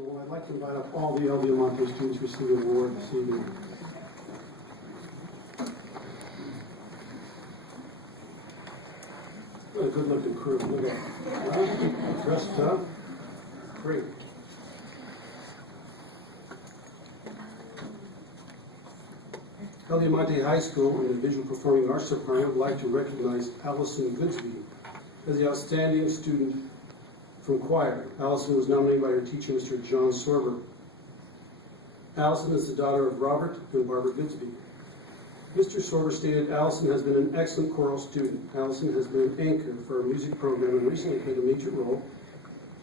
School. I'd like to invite up all the El Diamante students receiving the award this evening. What a good-looking crew. Look at that. Dressed up. Great. El Diamante High School and the Visual Performing Arts Department would like to recognize Allison Goodsby as the outstanding student from choir. Allison was nominated by her teacher, Mr. John Sorber. Allison is the daughter of Robert and Barbara Goodsby. Mr. Sorber stated Allison has been an excellent choral student. Allison has been an anchor for a music program and recently played a major role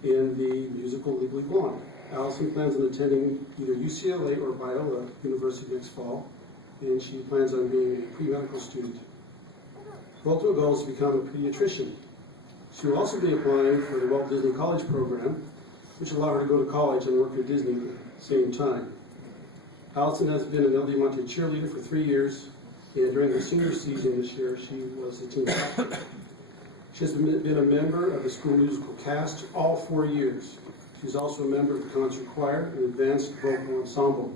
in the musical Legally Blonde. Allison plans on attending either UCLA or Biola University next fall, and she plans on being a pre-medical student. Her ultimate goal is to become a pediatrician. She will also be applying for the Walt Disney College program, which will allow her to go to college and work for Disney at the same time. Allison has been an El Diamante cheerleader for 3 years, and during her senior season this year, she was the team captain. She has been a member of the school musical cast all 4 years. She's also a member of the concert choir and advanced vocal ensemble.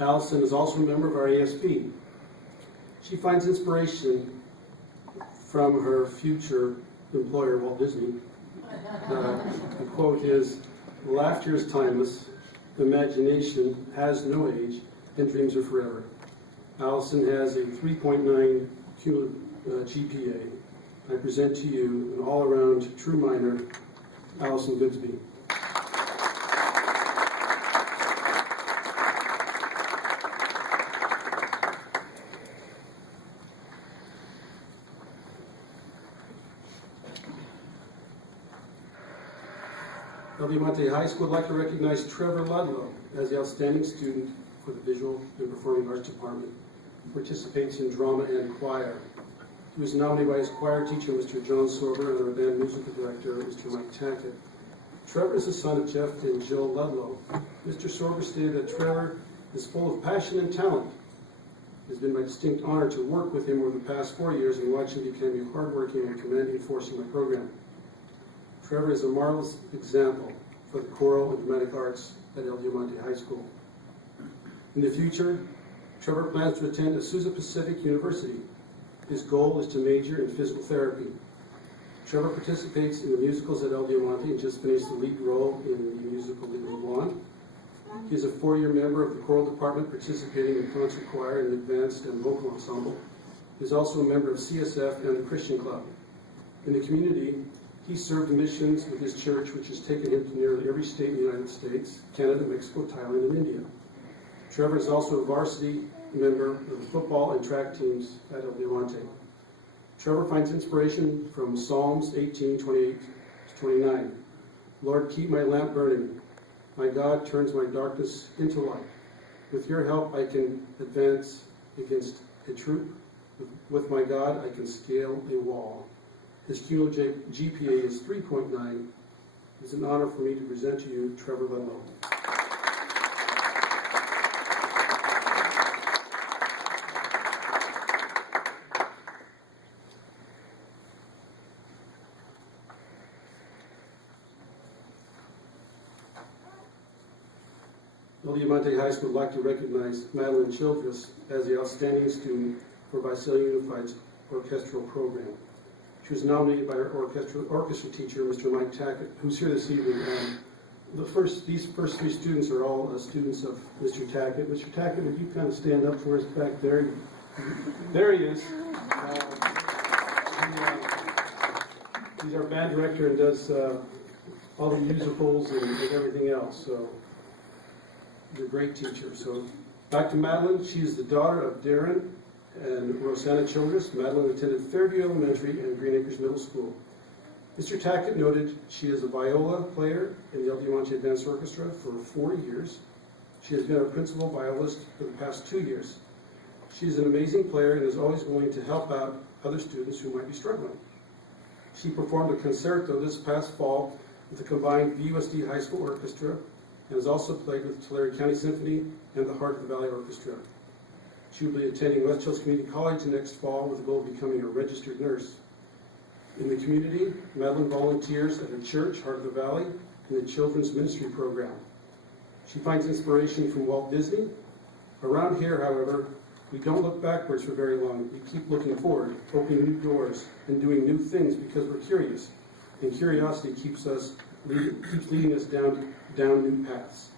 Allison is also a member of our ASB. She finds inspiration from her future employer, Walt Disney. The quote is, "Laughter is timeless, imagination has no age, and dreams are forever." Allison has a 3.9 cumulative GPA. I present to you an all-around true minor, Allison Goodsby. El Diamante High School would like to recognize Trevor Ludlow as the outstanding student for the Visual and Performing Arts Department. He participates in drama and choir. He was nominated by his choir teacher, Mr. John Sorber, and our band musical director, Mr. Mike Tackett. Trevor is the son of Jeff and Jill Ludlow. Mr. Sorber stated that Trevor is full of passion and talent. It has been my distinct honor to work with him over the past 4 years and watch him become a hardworking and commanding force in my program. Trevor is a marvelous example for the choral and dramatic arts at El Diamante High School. In the future, Trevor plans to attend Azusa Pacific University. His goal is to major in physical therapy. Trevor participates in the musicals at El Diamante and just finished the lead role in the musical Legally Blonde. He is a 4-year member of the choral department, participating in concert choir and advanced and vocal ensemble. He is also a member of CSF and the Christian Club. In the community, he served missions with his church, which has taken him to nearly every state in the United States, Canada, Mexico, Thailand, and India. Trevor is also a varsity member of the football and track teams at El Diamante. Trevor finds inspiration from Psalms 18:28-29. "Lord, keep my lamp burning. My God turns my darkness into light. With your help, I can advance against a troop. With my God, I can scale a wall." His cumulative GPA is 3.9. It's an honor for me to present to you Trevor Ludlow. El Diamante High School would like to recognize Madeline Childress as the outstanding student for Visalia Unified's orchestral program. She was nominated by her orchestra teacher, Mr. Mike Tackett, who's here this evening. These first 3 students are all students of Mr. Tackett. Mr. Tackett, would you kind of stand up for us back there? There he is. He's our band director and does all the musicals and everything else. So he's a great teacher. So back to Madeline. She's the daughter of Darren and Rosanna Childress. Madeline attended Fairview Elementary and Green Acres Middle School. Mr. Tackett noted she is a viola player in the El Diamante Advanced Orchestra for 4 years. She has been our principal violist for the past 2 years. She is an amazing player and is always willing to help out other students who might be struggling. She performed a concerto this past fall with the combined vusd High School Orchestra and has also played with Tulare County Symphony and the Heart of the Valley Orchestra. She will be attending West Hills Community College next fall with the goal of becoming a registered nurse. In the community, Madeline volunteers at a church, Heart of the Valley, in the Children's Ministry Program. She finds inspiration from Walt Disney. Around here, however, we don't look backwards for very long. We keep looking forward, opening new doors, and doing new things because we're curious. And curiosity keeps leading us down new paths.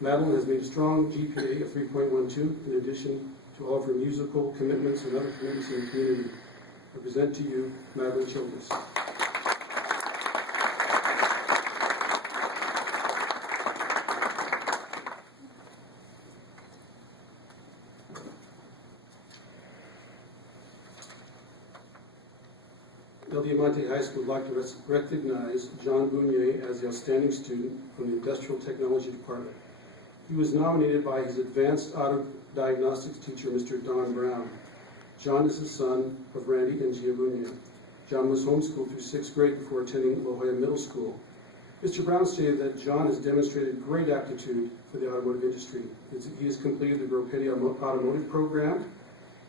Madeline has made a strong GPA of 3.12 in addition to all of her musical commitments and other commitments in the community. I present to you Madeline Childress. El Diamante High School would like to recognize John Bounier as the outstanding student from the Industrial Technology Department. He was nominated by his advanced auto diagnostics teacher, Mr. Don Brown. John is the son of Randy and Gia Bounier. John was homeschooled through 6th grade before attending La Jolla Middle School. Mr. Brown stated that John has demonstrated great aptitude for the automotive industry. He has completed the Gropetti Automotive Program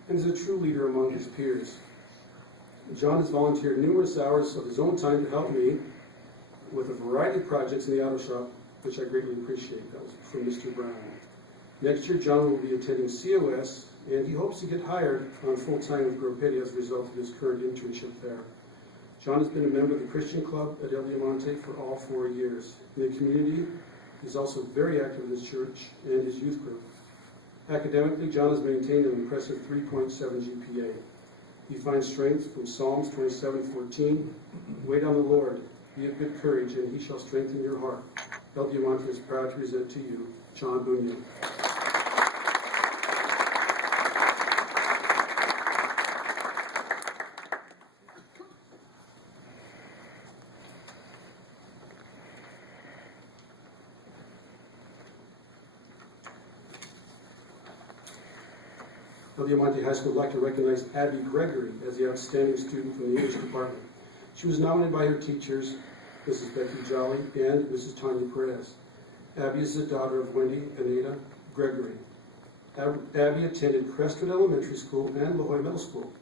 and is a true leader among his peers. John has volunteered numerous hours of his own time to help me with a variety of projects in the auto shop, which I greatly appreciate. That was from Mr. Brown. Next year, John will be attending COS, and he hopes to get hired on full-time with Gropetti as a result of his current internship there. John has been a member of the Christian Club at El Diamante for all 4 years. In the community, he's also very active in his church and his youth group. Academically, John has maintained an impressive 3.7 GPA. He finds strength from Psalms 27:14. Wait on the Lord, be of good courage, and he shall strengthen your heart. El Diamante is proud to present to you John Bounier. El Diamante High School would like to recognize Abby Gregory as the outstanding student from the English department. She was nominated by her teachers, Mrs. Becky Jolly and Mrs. Tanya Perez. Abby is the daughter of Wendy and Ada Gregory. Abby attended Crestwood Elementary School and La Jolla Middle School.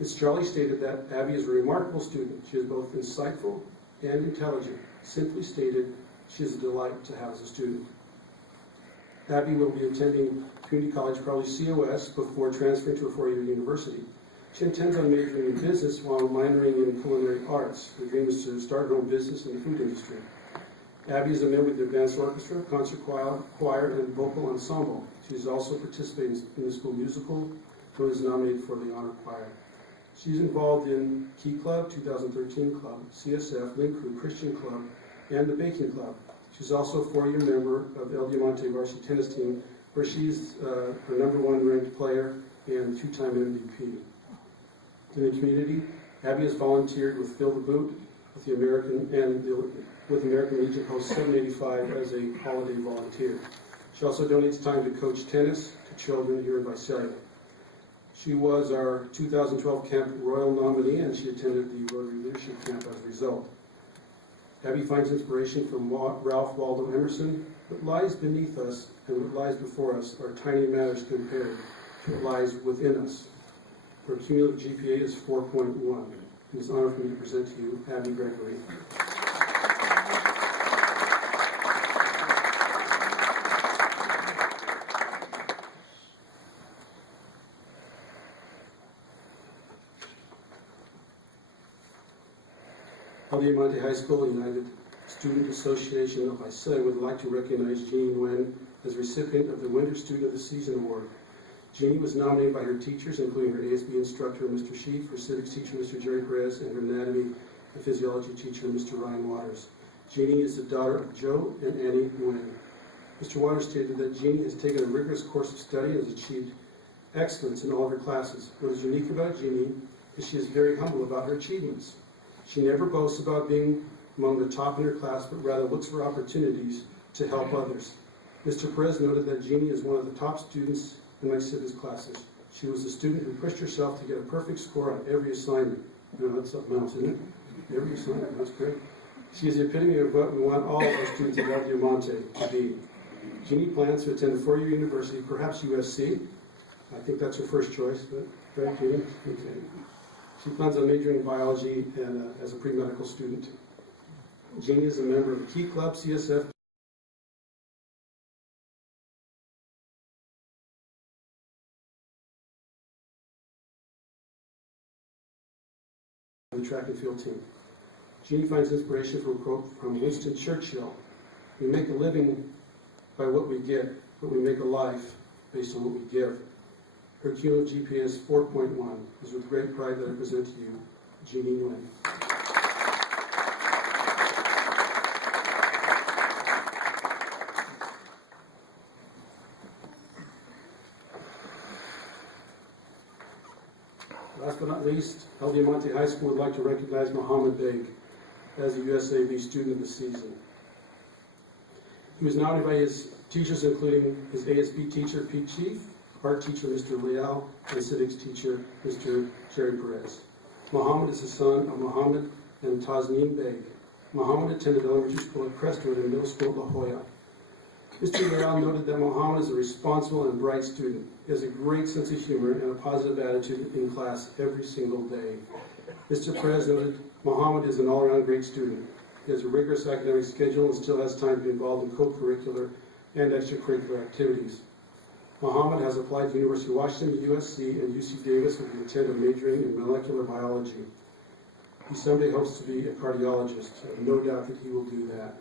Ms. Jolly stated that Abby is a remarkable student. She is both insightful and intelligent. Simply stated, she is a delight to have as a student. Abby will be attending community college, probably COS, before transferring to a four-year university. She intends on majoring in business while minoring in culinary arts. Her dream is to start her own business in the food industry. Abby is a member of the Advanced Orchestra, Concert Choir, and Vocal Ensemble. She is also participating in the school musical and was nominated for the Honor Choir. She's involved in Key Club, 2013 Club, CSF, Link Crew, Christian Club, and the Baking Club. She's also a four-year member of El Diamante varsity tennis team, where she's her #1 ranked player and two-time MVP. In the community, Abby has volunteered with Fill the Boot with the American Legion Post 785 as a holiday volunteer. She also donates time to coach tennis to children here in Visalia. She was our 2012 Camp Royal nominee, and she attended the Rotary Leadership Camp as a result. Abby finds inspiration from Ralph Waldo Emerson. What lies beneath us and what lies before us are tiny matters compared to what lies within us. Her cumulative GPA is 4.1. It is an honor for me to present to you Abby Gregory. El Diamante High School United Student Association of Visalia would like to recognize Jeannie Nguyen as recipient of the Winter Student of the Season Award. Jeannie was nominated by her teachers, including her ASB instructor, Mr. Sheaf, her civics teacher, Mr. Jerry Perez, and her anatomy and physiology teacher, Mr. Ryan Waters. Jeannie is the daughter of Joe and Annie Nguyen. Mr. Waters stated that Jeannie has taken a rigorous course of study and has achieved excellence in all of her classes. What is unique about Jeannie is she is very humble about her achievements. She never boasts about being among the top in her class, but rather looks for opportunities to help others. Mr. Perez noted that Jeannie is one of the top students in my civics classes. She was a student who pushed herself to get a perfect score on every assignment. You know, that's something else, isn't it? Every assignment, that's great. She is the epitome of what we want all of our students at El Diamante to be. Jeannie plans to attend a four-year university, perhaps USC. I think that's her first choice, but right, Jeannie? Okay. She plans on majoring in biology and as a pre-medical student. Jeannie is a member of the Key Club, CSF, and the track and field team. Jeannie finds inspiration from a quote from Winston Churchill: "We make a living by what we get, but we make a life based on what we give." Her cumulative GPA is 4.1. It is with great pride that I present to you Jeannie Nguyen. Last but not least, El Diamante High School would like to recognize Mohammed Beg as the USAV Student of the Season. He was nominated by his teachers, including his ASB teacher, Pete Chief, art teacher, Mr. Leal, and civics teacher, Mr. Jerry Perez. Mohammed is the son of Mohammed and Tasneem Beg. Mohammed attended elementary school at Crestwood and middle school at La Jolla. Mr. Leal noted that Mohammed is a responsible and bright student. He has a great sense of humor and a positive attitude in class every single day. Mr. Perez noted Mohammed is an all-around great student. He has a rigorous academic schedule and still has time to be involved in co-curricular and extracurricular activities. Mohammed has applied to the University of Washington, USC, and UC Davis with the intent of majoring in molecular biology. He someday hopes to be a cardiologist. I have no doubt that he will do that.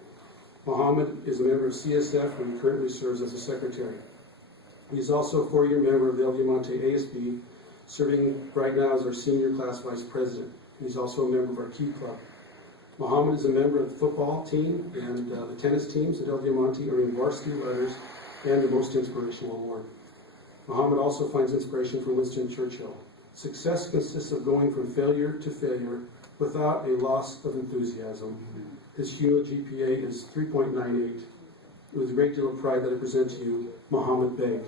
Mohammed is a member of CSF and he currently serves as a secretary. He is also a 4-year member of the El Diamante ASB, serving right now as our senior class vice president. He's also a member of our Key Club. Mohammed is a member of the football team and the tennis teams at El Diamante, earning varsity letters and the Most Inspirational Award. Muhammad also finds inspiration from Winston Churchill. Success consists of going from failure to failure without a loss of enthusiasm. His cumulative GPA is 3.98. It was a great deal of pride that I present to you, Mohammed Beg.